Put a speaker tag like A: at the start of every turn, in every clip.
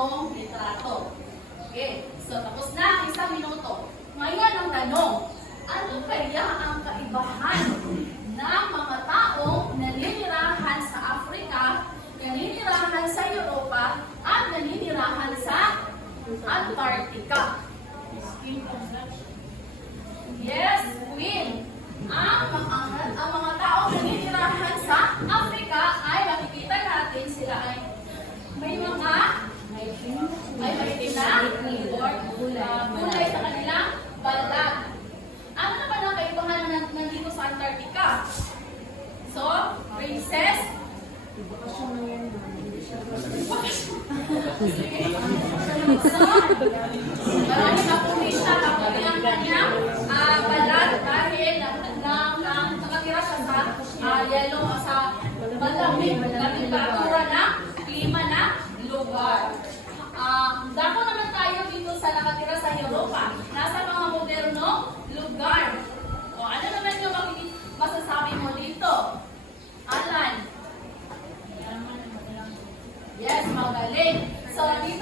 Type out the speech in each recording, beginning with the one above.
A: iyong litrato. Okay, so tapos na ang isang minuto. Ngayon ang tanong, ano kaya ang kaibahan ng mga taong naninirahan sa Africa, naninirahan sa Europa, at naninirahan sa Antarctica? Yes, Queen. Ang, ang, ang mga taong naninirahan sa Africa ay makikita natin sila ay may mga may maitim na or uh, kulay sa kanilang balat. Ano naman ang kaibahan na nandito sa Antarctica? So, princess, So, marami na po siya kapag ang kanyang ah, balat dahil nang nang nang nakatira siya sa ah, yellow sa temperatura na klima na lugar. Um, dako naman tayo dito sa nakatira sa Europa. Nasa mga moderno lugar. O ano naman yung masasabi mo dito? Alan. Yes, magaling. So, dito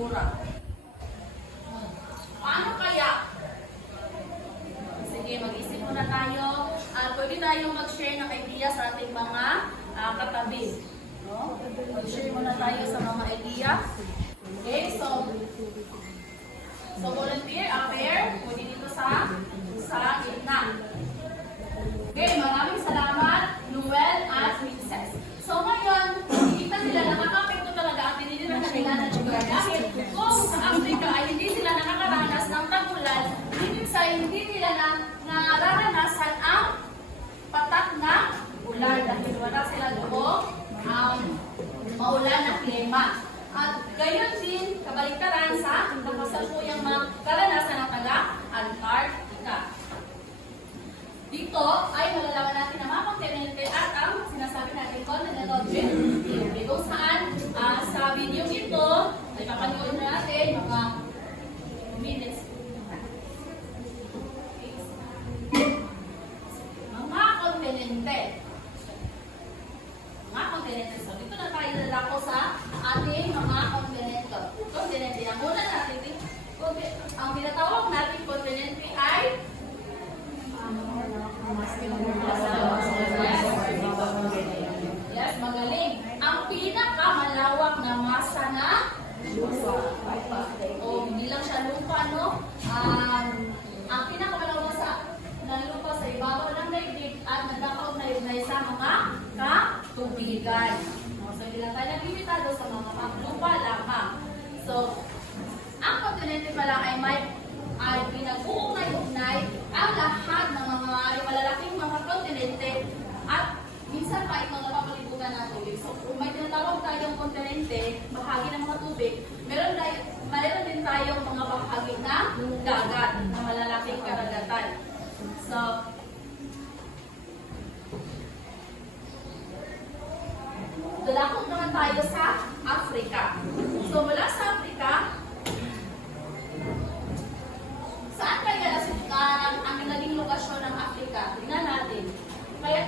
A: mga kultura? Paano kaya? Sige, mag-isip muna tayo. At pwede tayong mag-share ng idea sa ating mga ah, katabi. No? Mag-share muna tayo sa mga idea. Okay, so So volunteer, a pair, pwede dito sa sa gitna. Okay, maraming salamat, Noel at Princess. So ngayon, kita nila nakakapekto talaga ang tinitira nila na lugar. Dahil kung sa Africa ay hindi sila nakakaranas ng tagulan, ibig sa hindi nila na nararanasan ang patak na ulan dahil wala sila doon ang maulan na klima. At gayon din, kabaliktaran sa nakasalukuyang mga karanasan ng taga-Antarctica. Dito ay malalaman natin na mga kontinente at ang sinasabi natin continental drift theory. Kung saan ah, sa video ito ay papanood na natin mga minutes. Mga kontinente. Mga kontinente. So, dito na tayo lalako sa ating mga kontinente. Kontinente. Ang una natin, konti- ang tinatawag natin kontinente ay Yes, magaling. Ang pinakamalawak na masa na lupa. O, hindi lang siya lupa, no? Um, ang pinakamalawak sa na lupa sa ibabaw ng daigdig at nagkakaugnay-ugnay sa mga katubigan. O, So, hindi lang tayo naglimitado sa mga lupa lamang. So, ang kontinente pala ay may ay pinag-uugnay-ugnay ang lahat ng mga malalaking mga kontinente at minsan pa mga napapalibutan ng tubig. So kung may tinatawag tayong kontinente, bahagi ng mga tubig, meron, tayo, meron din tayong mga bahagi ng dagat na malalaking karagatan. So, Dalakot naman tayo sa Africa. So mula sa Africa, Saan kaya nasi, uh, ang naging lokasyon ng Africa? Tingnan natin. Kaya,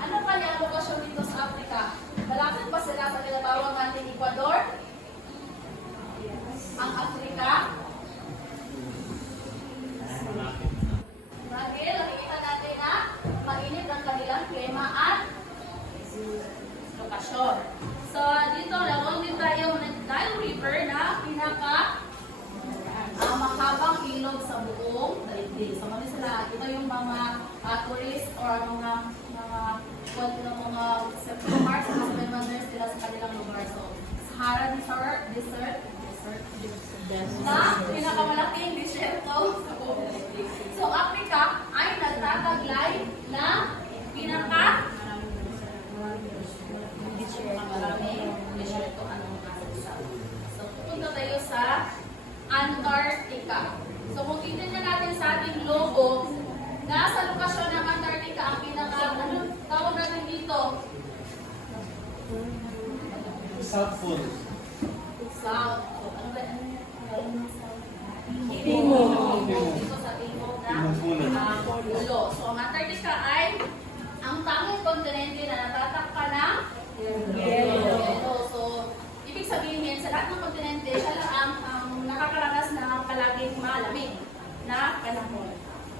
A: ano kaya ang lokasyon dito sa Africa? Malapit ba sila sa tinatawag natin Ecuador? Ang Africa? Dahil nakikita natin na mainit ang kanilang klima at lokasyon. So, dito, lawang din tayo ng Nile River na pinaka ang mahabang ilog sa buong daigdig. So, mali sila, ito yung mga uh, tourist or mga mga what ng mga sa mga wonders sila sa kanilang lugar. So, Sahara Desert, Desert, Desert, na pinakamalaking disyerto sa buong daigdig. So, Africa ay nagtataglay na pinaka maraming disyerto. Anong
B: South Pole.
A: South. So, ano ba? Ano ano yung south?
C: Timog.
A: Dito sa timog na
B: Timog pulo.
A: ah, pulo. So, ang Antarctica ay ang tanging kontinente na natatakpan ng yelo. So, ibig sabihin, sa lahat ng kontinente, siya lang ang, ang nakakaranas ng palaging malamig na panahon.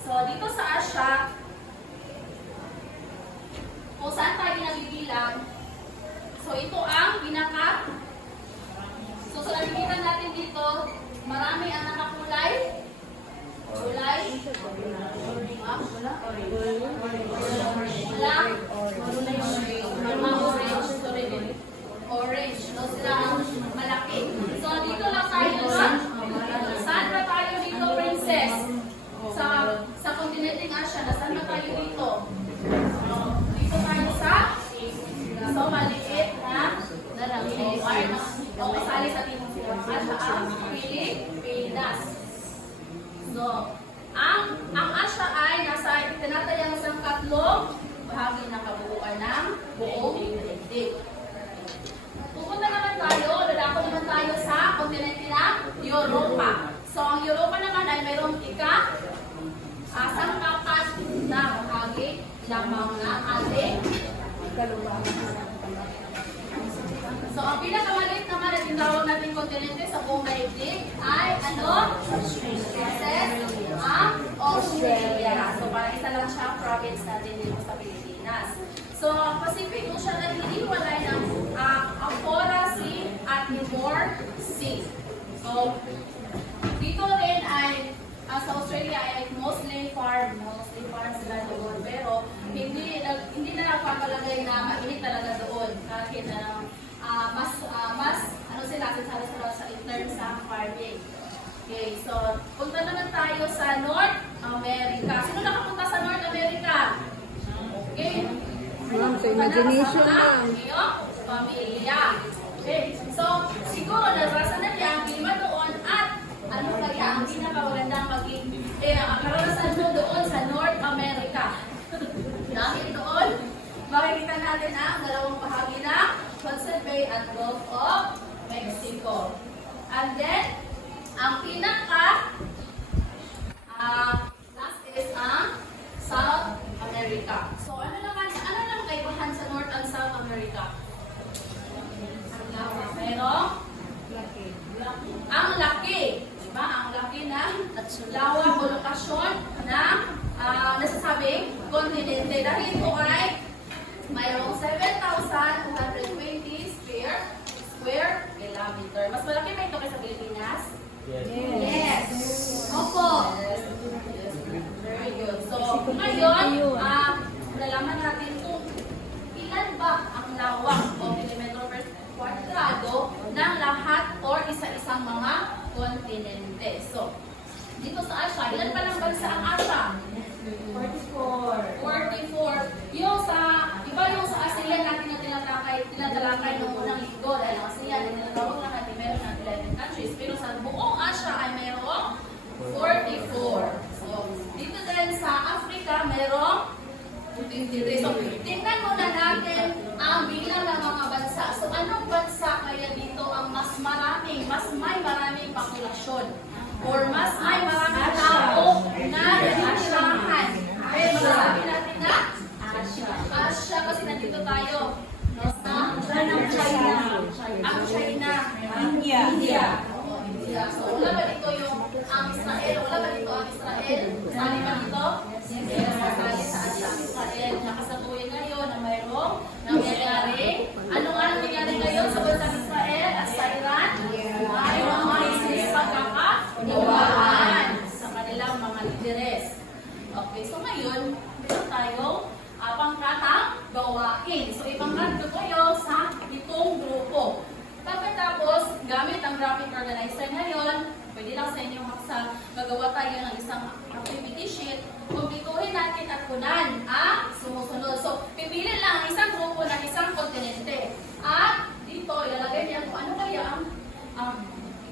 A: So, dito sa Asia, kung saan tayo nabibilang, so ito ang pinaka So sa nakikita natin dito, marami ang nakakulay. Kulay. Ah, wala. Wala. Mga orange. Sorry. Orange. So sila ang malaki. So dito lang tayo sa saan ba tayo dito, princess? Sa sa kontinenteng Asia, nasaan ba tayo dito? Dito tayo sa So maliit na Pilipinas. O sa timog. At ang Pilipinas. So, ang ang Asya ay nasa tinatayang isang katlong bahagi ng kabuuan ng buong daigdig. Pupunta naman tayo, lalako naman tayo sa kontinente ng Europa. So, ang Europa naman ay mayroong ika uh, sangkapat na bahagi lamang na ating So, ang pinakamaliit naman na kontinente sa buong daigdig ay ano? Princess ang Australia. So, parang isa lang siya province natin dito sa Pilipinas. So, Pacific Ocean ay hiniwalay ng uh, Aurora Sea at Timor Sea. So, dito rin ay ah, sa Australia ay mostly farm, mostly farm sila doon. Pero hindi na, hindi na nagpapalagay na mainit talaga doon. Kahit na ah, mas ah, mas ano sila sila sila sa in terms sa farming. Okay, so punta naman tayo sa North America. Sino nakapunta sa North America? Okay.
C: Ma'am, sa
A: na
C: imagination lang.
A: ang iyong pamilya. Okay. So, siguro nabasa na niya ang klima doon at ano kaya ang pinakamagandang maging eh, ang karanasan mo doon sa North America. Dahil doon, makikita natin ang dalawang bahagi ng Hudson Bay at Gulf of Mexico. And then, ang pinaka ah last is ang South America. So, ano naman, ano lang kaibahan sa North and South America? Ang lawak. Merong ang laki, di ba? Ang laki ng lawak o lokasyon ng ah, nasasabing kontinente. Dahil ito ay mayroong 7,220 square square kilometer. Mas malaki ba ito kaysa Pilipinas? Yes. Opo. Very good. So, ngayon, ah, nalaman natin kung ilan ba ang lawak o millimeter per kwadrado ng lahat or isa-isang mga kontinente. So, dito sa Asia, ilan pa lang bansa ang Asia? 44. 44. Yung sa, iba yung sa ASEAN natin na tinatalakay, tinatalakay ng unang linggo dahil ang ASEAN, tinatawag lang natin meron ng 11 countries. Pero sa buong Asia ay mayroong 44. So, dito din sa Africa, merong 53. So, tingnan muna natin ang bilang ng mga bansa. So, anong bansa kaya dito ang mas maraming, mas may maraming populasyon? Or mas may maraming tao na nag-asyahan? Ay, masasabi natin na? Asya. Asya kasi nandito tayo. Sa ng China. Ang China.
C: India.
A: India. So, wala ba dito yung ang Israel? Wala ba dito ang Israel? Sali ba dito? Asya ang Israel. Nakasatuloy ngayon na mayroong nangyayari. Ano nga nangyayari ngayon sa bansang Israel at sa Iran? Mayroong mga isis pagkakagawahan sa kanilang mga lideres. Okay, so ngayon, meron tayo uh, pangkatang gawain. So, ipangkat ko kayo sa itong grupo. Pagkatapos, gamit ang graphic organizer ngayon, pwede lang sa inyong magawa tayo ng isang activity sheet. Kumpituhin natin at kunan ang sumusunod. So, pipili lang ang isang grupo ng isang kontinente. At dito, ilalagay niya kung ano kaya ang, ang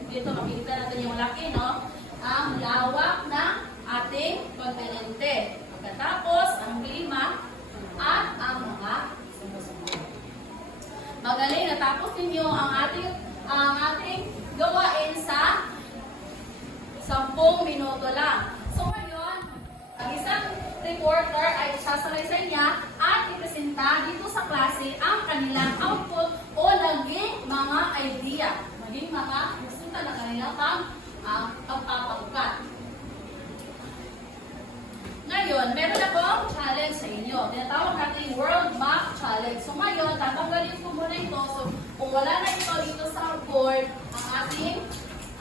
A: dito makikita natin yung laki, no? Ang lawak ng ating kontinente. Pagkatapos, ang klima at ang mga sumusunod. magaling natapos ninyo ang ating ang ating gawain sa 10 minuto lang. So ngayon, ang isang reporter ay sasalaysay niya at ipresenta dito sa klase ang kanilang output o naging mga idea. Naging mga resulta ng kanilang pang, uh, pagpapaukat. Ngayon, meron akong challenge sa inyo. Tinatawag natin World Map Challenge. So ngayon, tatanggalin ko muna ito. So kung wala na ito dito sa board, ang ating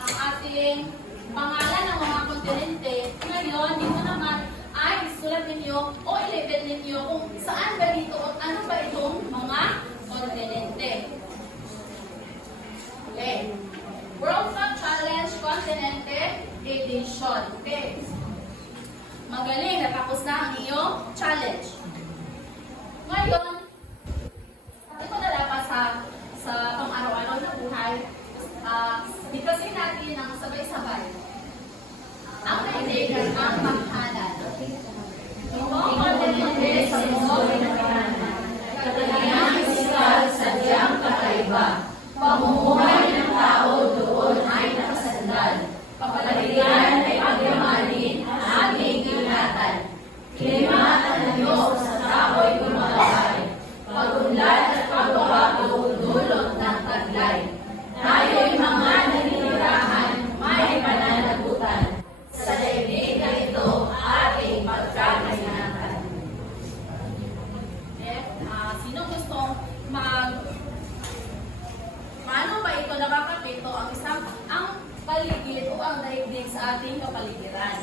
A: ang ating pangalan ng mga kontinente, ngayon, dito naman ay isulat ninyo o i-label ninyo kung saan ba dito o ano ba itong mga kontinente. Okay. World Map Challenge Continente Edition. Okay. Magaling, natapos na ang iyong challenge. Ngayon, ito na dapat sa sa pang-araw-araw na buhay. Uh, bitasin natin ang sabay-sabay. Ang kaibigan ang maghalan. Limang kontinente sa mundo Katalian pisikal sadyang kakaiba. Pamumuhay ng tao doon ay nakasandal. Kapalalian ay pagyamanin ang ating ingatan. Klima at anyo sa tao'y gumagay. Pagunlad at pagbabago dulot ng taglay. Tayo'y mga naninirahan, may pananagutan. Sa daigdig na ito, ating pagkakainatan. Eh, ah, sino gustong mag Paano ba ito nakakapito ang isang ang paligid o ang daigdig ating kapaligiran?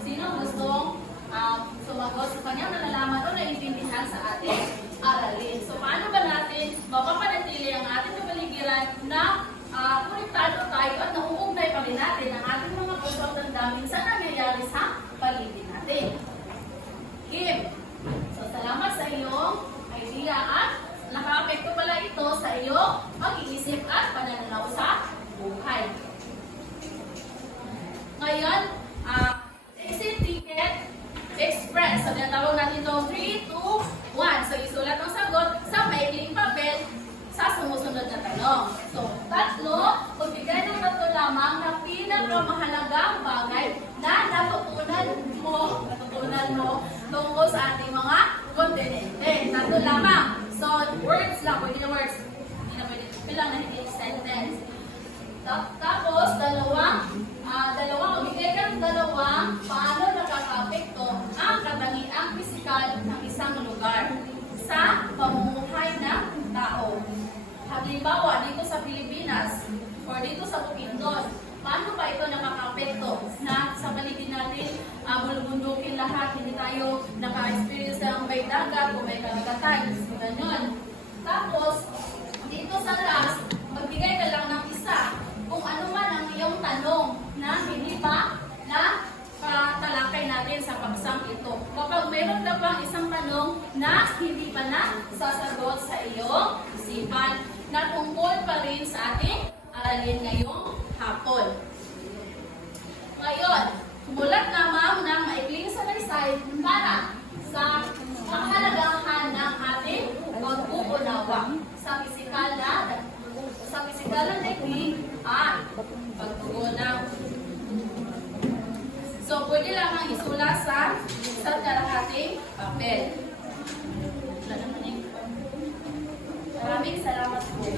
A: Sino gustong um, sumagot sa kanyang nalalaman o naiintindihan sa ating aralin? So, paano ba natin mapapanatili ang ating kapaligiran na uh, konektado tayo at nauugnay pa rin natin ang ating mga puso at damdamin sa nangyayari sa paligid natin? Kim, so salamat sa iyong idea at nakaapekto pala ito sa iyong pag-iisip at pananalaw sa buhay. Ngayon, ah, exit ticket express. So, tinatawag natin ito 3, 2, 1. So, isulat ang sagot sa maikling papel sa sumusunod na tanong. So, tatlo, magbigay ng tatlo lamang na pinakamahalagang bagay na natutunan mo, natutunan mo ating mga kontinente. Tatlo lamang. So, words lang, pwede na words. Hindi na pwede. Bilang na hindi sentence. Ta- Tapos, dalawang, ah, dalawang, magbigay ka ng dalawang paano nakakapekto ang katangiang pisikal ng isang lugar sa pamumuhay ng tao. Halimbawa, dito sa Pilipinas or dito sa Bukidnon, bulubundukin lahat, hindi tayo naka-experience ng may dagat o may karagatan, ganyan. Tapos, dito sa last, magbigay ka lang ng isa kung ano man ang iyong tanong na hindi pa na katalakay natin sa pagsang ito. Kapag meron ka pang isang tanong na hindi pa na sasagot sa iyong isipan na tungkol pa rin sa ating aralin ngayong hapon. Ngayon, mulat salaysay para sa kahalagahan ng ating pag-uunawa sa pisikal na sa pisikal na technique at pagtugunaw. So, pwede lang ang isula sa sa karahating papel. Eh. Maraming salamat po.